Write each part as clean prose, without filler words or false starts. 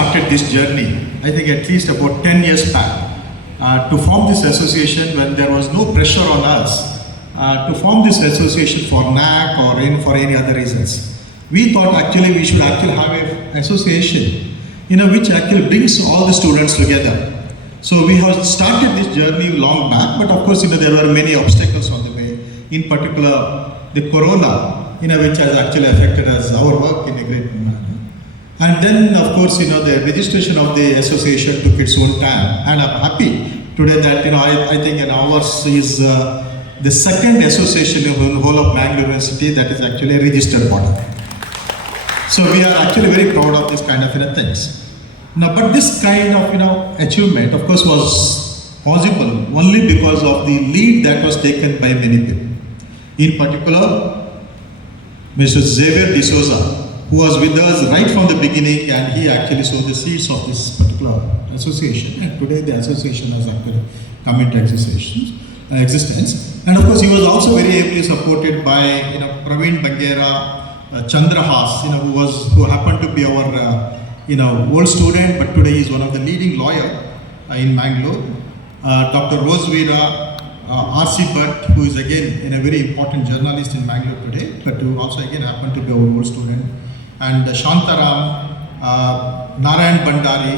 started this journey, I think at least about 10 years back, to form this association when there was no pressure on us to form this association for NAC or for any other reasons. We thought actually we should actually have an association, which actually brings all the students together. So we have started this journey long back, but of course, there were many obstacles on the way. In particular, the corona, which has actually affected us, our work in a great manner. And then, of course, the registration of the association took its own time. And I'm happy today that, I think ours is the second association in the whole of Bangalore University that is actually a registered body. So we are actually very proud of this kind of things. Now, but this kind of achievement, of course, was possible only because of the lead that was taken by many people. In particular, Mr. Xavier D'Souza, who was with us right from the beginning, and he actually sowed the seeds of this particular association. And today, the association has actually come into existence. And of course, he was also very ably supported by Praveen Bangera, Chandra Haas, who happened to be our old student, but today he is one of the leading lawyer in Bangalore. Dr. Rosevira, R.C. Bhatt, who is again a very important journalist in Bangalore today, but who also again happened to be our old student. And Shantaram, Narayan Bandari,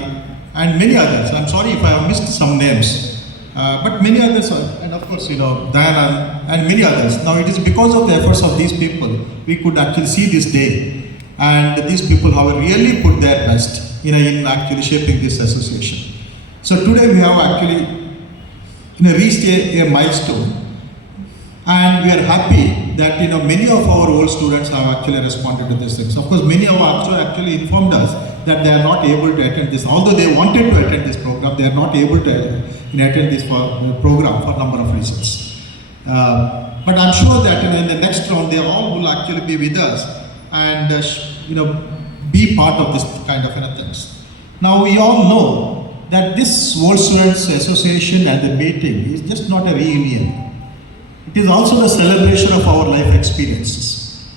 and many others. I'm sorry if I have missed some names, but many others, and of course, Dayanand, and many others. Now, it is because of the efforts of these people, we could actually see this day. And these people have really put their best in actually shaping this association. So today we have actually reached a milestone. And we are happy that many of our old students have actually responded to this things. Of course, many of our actually informed us that they are not able to attend this. Although they wanted to attend this program, they are not able to attend this program for a number of reasons. But I'm sure that in the next round, they all will actually be with us and be part of this kind of things. Now, we all know that this World Students Association and the meeting is just not a reunion. It is also the celebration of our life experiences.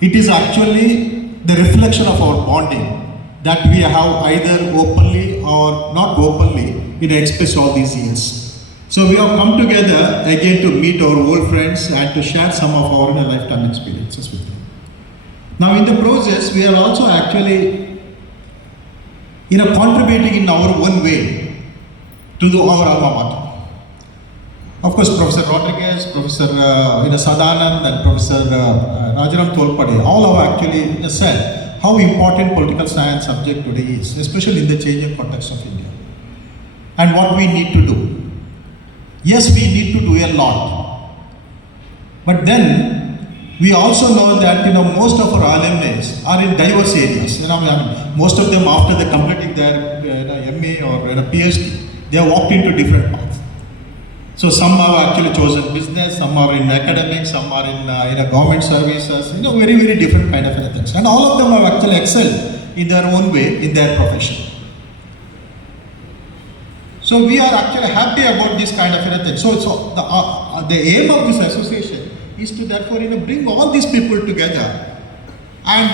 It is actually the reflection of our bonding that we have either openly or not openly expressed all these years. So we have come together again to meet our old friends and to share some of our lifetime experiences with them. Now, in the process, we are also actually contributing in our own way to our alma mater. Of course, Professor Rodriguez, Professor Sadanand, and Professor Rajaram Tolpade all have actually said how important political science subject today is, especially in the changing context of India, and what we need to do. Yes, we need to do a lot, but then we also know that most of our alumni are in diverse areas. Most of them, after they completing their MA or PhD, they have walked into different paths. So some have actually chosen business, some are in academics, some are in government services, very, very different kind of things. And all of them have actually excelled in their own way in their profession. So we are actually happy about this kind of thing. So the aim of this association is to therefore bring all these people together and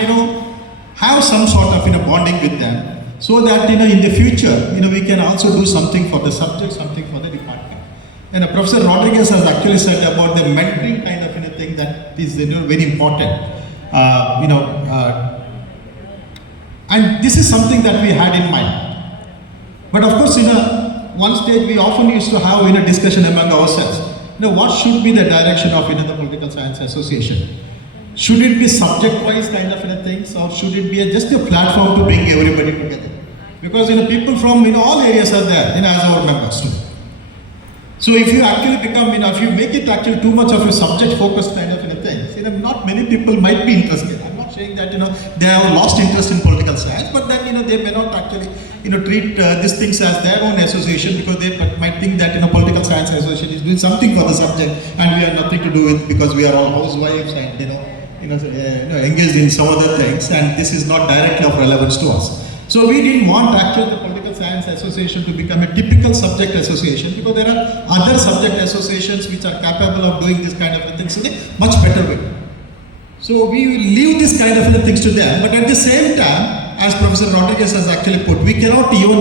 have some sort of bonding with them, so that in the future we can also do something for the subject, something for the department. And Professor Rodriguez has actually said about the mentoring kind of thing that is very important. And this is something that we had in mind. But of course, one stage we often used to have a discussion among ourselves. What should be the direction of the Political Science Association? Should it be subject-wise kind of things, or should it be just a platform to bring everybody together? Because people from all areas are there as our members too. So if you actually become, if you make it actually too much of a subject-focused kind of thing, not many people might be interested. I'm not saying that they have lost interest in political science, but then they may not actually treat these things as their own association, because they might think that Political Science Association is doing something for the subject and we have nothing to do with, because we are all housewives and engaged in some other things, and this is not directly of relevance to us. So we didn't want actually the Political Science Association to become a typical subject association, because there are other subject associations which are capable of doing this kind of things in a much better way. So we will leave this kind of things to them, but at the same time, as Professor Rodriguez has actually put, we cannot even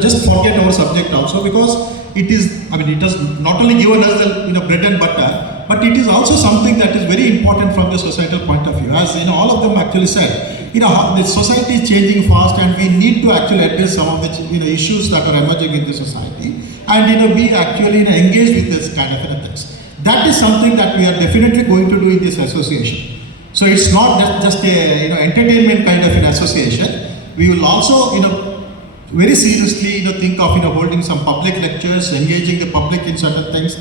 just forget our subject also, because it is, it has not only given us the bread and butter, but it is also something that is very important from the societal point of view. As all of them actually said, the society is changing fast, and we need to actually address some of the issues that are emerging in the society, and be actually engaged with this kind of things. That is something that we are definitely going to do in this association. So it's not just a entertainment kind of an association. We will also very seriously think of holding some public lectures, engaging the public in certain things,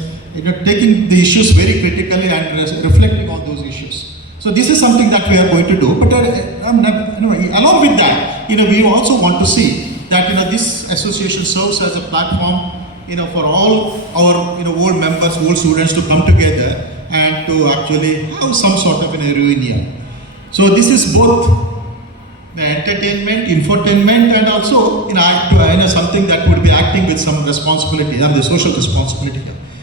taking the issues very critically and reflecting on those issues. So this is something that we are going to do. But along with that, we also want to see that this association serves as a platform for all our old members, old students to come together and to actually have some sort of a reunion. So this is both the entertainment, infotainment, and also something that would be acting with some responsibility, the social responsibility.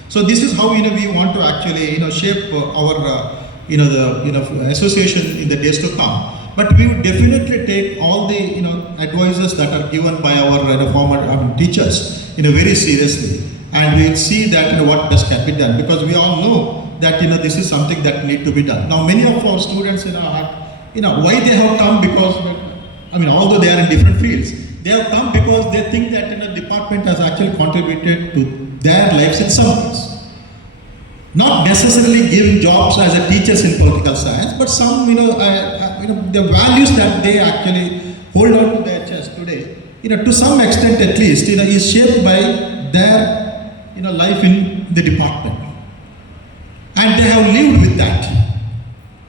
So this is how we want to actually shape our the association in the days to come. But we would definitely take all the advices that are given by our former teachers very seriously, and we will see that what best can be done, because we all know that this is something that need to be done. Now many of our students why they have come, because although they are in different fields, they have come because they think that the department has actually contributed to their lives in some ways. Not necessarily giving jobs as a teachers in political science, but some the values that they actually hold on to their chest today, to some extent at least, is shaped by their life in the department, and they have lived with that,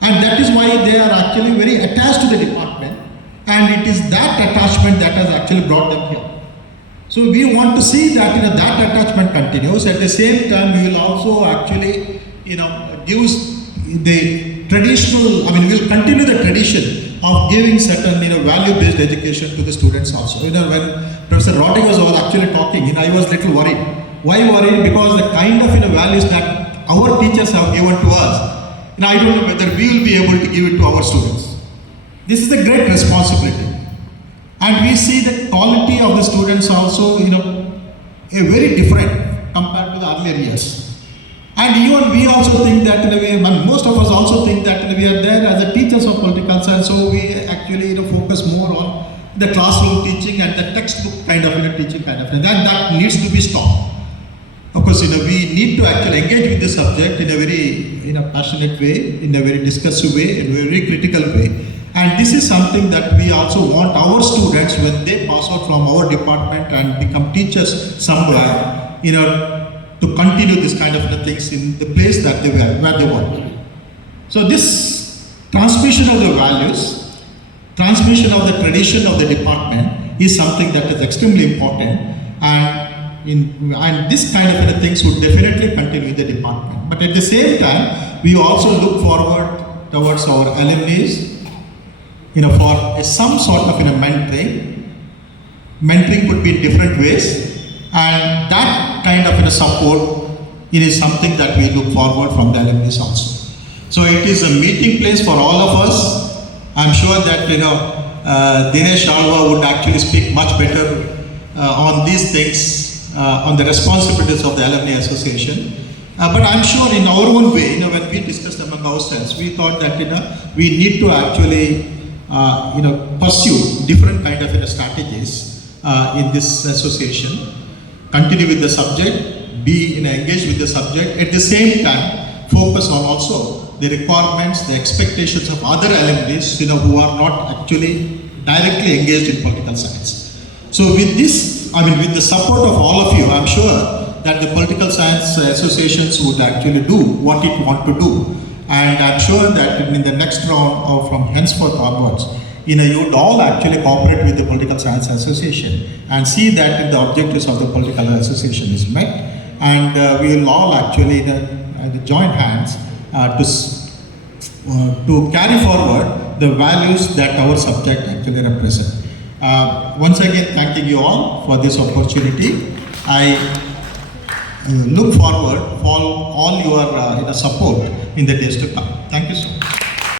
and that is why they are actually very attached to the department, and it is that attachment that has actually brought them here. So we want to see that that attachment continues. At the same time, we will also actually give the traditional, we'll continue the tradition of giving certain value-based education to the students also. When Professor Rodriguez was actually talking, I was little worried. Why worried? Because the kind of values that our teachers have given to us, I don't know whether we will be able to give it to our students. This is a great responsibility. And we see the quality of the students also, a very different compared to the earlier years. And even we also think that, most of us also think that we are there as a teachers of political science, so we actually focus more on the classroom teaching and the textbook kind of teaching kind of thing. That needs to be stopped. Of course, we need to actually engage with the subject in a very passionate way, in a very discursive way, in a very critical way. And this is something that we also want our students, when they pass out from our department and become teachers somewhere, to continue this kind of things in the place that they were, where they work. So this transmission of the values, transmission of the tradition of the department is something that is extremely important, and this kind of things would definitely continue in the department. But at the same time, we also look forward towards our alumni, for some sort of mentoring. Mentoring could be in different ways, and that kind of support is something that we look forward from the alumni also. So it is a meeting place for all of us. I'm sure that Dinesh Alva would actually speak much better on these things, on the responsibilities of the Alumni Association. But I'm sure in our own way, when we discussed among ourselves, we thought that we need to actually pursue different kind of strategies in this association, continue with the subject, be engaged with the subject, at the same time focus on also the requirements, the expectations of other alumni who are not actually directly engaged in political science. So with this, with the support of all of you, I'm sure that the political science associations would actually do what it want to do. And I'm sure that in the next round or from henceforth onwards, you would all actually cooperate with the Political Science Association and see that the objectives of the political association is met, and we will all actually join hands to carry forward the values that our subject actually represent. Once again, thanking you all for this opportunity. I look forward for all your support in the days to come. Thank you so much.